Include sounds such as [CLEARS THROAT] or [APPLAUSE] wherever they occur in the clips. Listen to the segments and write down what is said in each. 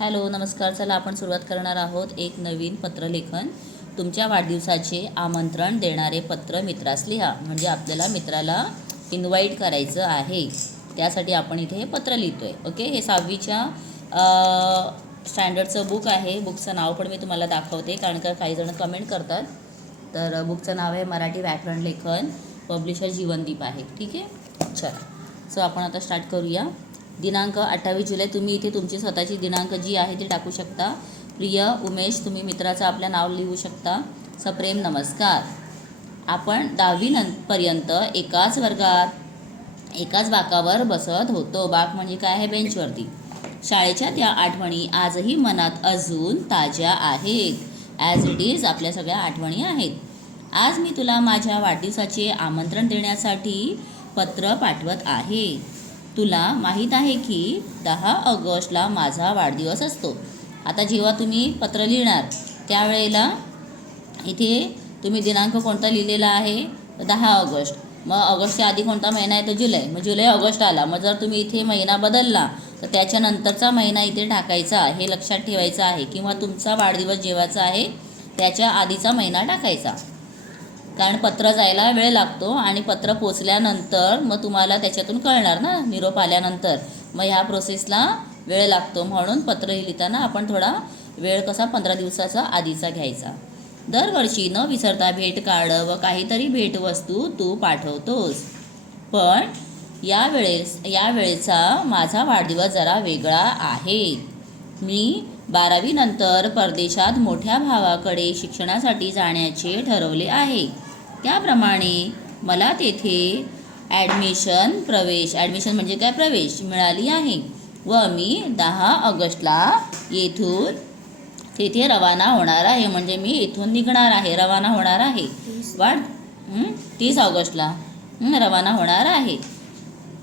Hello नमस्कार. चला आपण सुरुवात करणार आहोत एक नवीन पत्रलेखन. तुमच्या वाढदिवसाचे आमंत्रण देणारे पत्र मित्रास लिहा म्हणजे आपल्याला मित्राला इन्व्हाइट करायचं आहे. त्यासाठी आपण इथे हे पत्र लिहितो आहे ओके? हे सहावीच्या स्टँडर्डचं बुक आहे. बुकचं नाव पण मी तुम्हाला दाखवते कारण का काही जण कमेंट करतात. तर बुकचं नाव आहे मराठी व्याकरण लेखन पब्लिशर जीवनदीप आहे. ठीक आहे? चल. सो आपण आता स्टार्ट करूया. दिनांक अठ्ठावीस जुलै तुम्ही इथे तुमची स्वतःची दिनांक जी आहे ती टाकू शकता. प्रिय उमेश तुम्ही मित्राचं आपलं नाव लिहू शकता. सप्रेम नमस्कार. आपण दहावी नं पर्यंत एकाच वर्गात एकाच बाकावर बसत होतो. बाक म्हणजे काय आहे? बेंचवरती. शाळेच्या त्या आठवणी आजही मनात अजून ताज्या आहेत. ॲज इट इज आपल्या सगळ्या आठवणी आहेत. आज मी तुला माझ्या वाढदिवसाचे आमंत्रण देण्यासाठी पत्र पाठवत आहे. तुला माहीत आहे की दहा ऑगस्टला माझा वाढदिवस असतो. आता जेव्हा तुम्ही पत्र लिहिणार त्यावेळेला इथे तुम्ही दिनांक कोणता लिहिलेला आहे? दहा ऑगस्ट. मग ऑगस्टच्या आधी कोणता महिना आहे? तो जुलै. मग जुलै ऑगस्ट आला. मग जर तुम्ही इथे महिना बदलला तर त्याच्यानंतरचा महिना इथे टाकायचा हे लक्षात ठेवायचं आहे. किंवा तुमचा वाढदिवस जेव्हाचा आहे त्याच्या आधीचा महिना टाकायचा. कारण पत्र जायला वेळ लागतो आणि पत्र पोचल्यानंतर मग तुम्हाला त्याच्यातून कळणार ना निरोप आल्यानंतर. मग ह्या प्रोसेसला वेळ लागतो म्हणून पत्र लिहिताना आपण थोडा वेळ कसा पंधरा दिवसाचा आधीचा घ्यायचा. दरवर्षी न विसरता भेट कार्ड व काहीतरी भेटवस्तू तू पाठवतोस. पण यावेळेस यावेळेचा माझा वाढदिवस जरा वेगळा आहे. मी बारावीनंतर परदेशात मोठ्या भावाकडे शिक्षणासाठी जाण्याचे ठरवले आहे. त्याप्रमाणे मला तेथे ॲडमिशन प्रवेश ॲडमिशन म्हणजे काय प्रवेश मिळाली आहे व मी दहा ऑगस्टला येथून तेथे रवाना होणार आहे. म्हणजे मी इथून निघणार आहे रवाना होणार आहे. वाढ? तीस ऑगस्टला रवाना होणार आहे.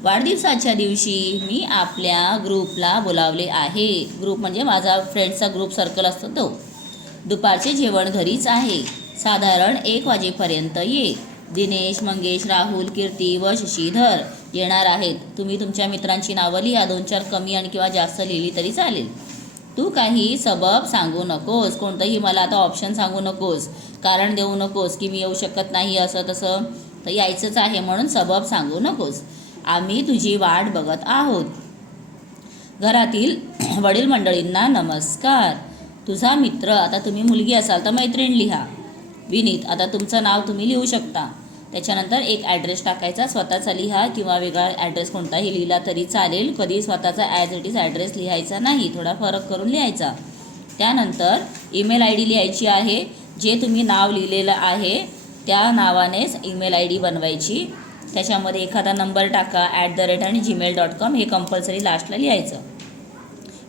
वाढदिवसाच्या दिवशी मी आपल्या ग्रुपला बोलावले आहे. ग्रुप म्हणजे माझा फ्रेंड्सचा ग्रुप सर्कल असतो तो. दुपारचे जेवण घरीच आहे. साधारण एक वाजेपर्यंत येईल दिनेश मंगेश राहुल कीर्ती व शशीधर येणार आहेत. तुम्ही तुमच्या मित्रांची नावं लिहा. दोन चार कमी आणि किंवा जास्त लिहिली तरी चालेल. तू काही सबब सांगू नकोस. कोणतंही मला आता ऑप्शन सांगू नकोस. कारण देऊ नकोस की मी येऊ शकत नाही असं तसं. तर यायचंच आहे म्हणून सबब सांगू नकोस. आम्ही तुझी वाट बघत आहोत. घरातील [CLEARS THROAT] वडील मंडळींना नमस्कार. तुझा मित्र आता तुम्ही मुलगी असाल तर मैत्रीण लिहा. विनीत. आता तुमचं नाव तुम्ही लिहू शकता. त्याच्यानंतर एक ॲड्रेस टाकायचा. स्वतःचा लिहा किंवा वेगळा ॲड्रेस कोणताही लिहिला तरी चालेल. कधी स्वतःचा ॲज इट इज ॲड्रेस लिहायचा नाही. थोडा फरक करून लिहायचा. त्यानंतर ईमेल आय डी लिहायची आहे. जे तुम्ही नाव लिहिलेलं आहे त्या नावानेच ईमेल आय डी बनवायची. त्याच्यामध्ये एखादा नंबर टाका ॲट द रेट आणि जीमेल डॉट कॉम हे कंपल्सरी लास्टला लिहायचं.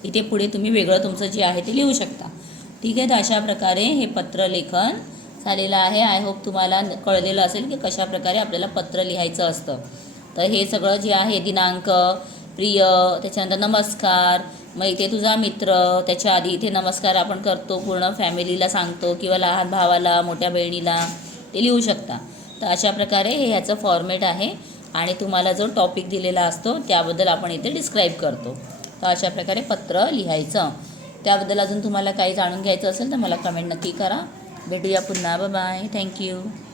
इथे पुढे तुम्ही वेगळं तुमचं जे आहे ते लिहू शकता. ठीक आहे तर अशा प्रकारे हे पत्रलेखन झालेला आहे. आय होप तुम्हाला कळलेलं असेल की कशाप्रकारे आपल्याला पत्र लिहायचं असतं. तर हे सगळं जे आहे दिनांक प्रिय त्याच्यानंतर नमस्कार मग इथे तुझा मित्र त्याच्या आधी इथे नमस्कार आपण करतो पूर्ण फॅमिलीला सांगतो किंवा लहान भावाला मोठ्या बहिणीला ते लिहू शकता. तर अशा प्रकारे हे ह्याचं फॉर्मेट आहे आणि तुम्हाला जो टॉपिक दिलेला असतो त्याबद्दल आपण इथे डिस्क्राईब करतो. तर अशा प्रकारे पत्र लिहायचं. त्याबद्दल अजून तुम्हाला काही जाणून घ्यायचं असेल तर मला कमेंट नक्की करा. Video punna na. Bye-bye. Thank you.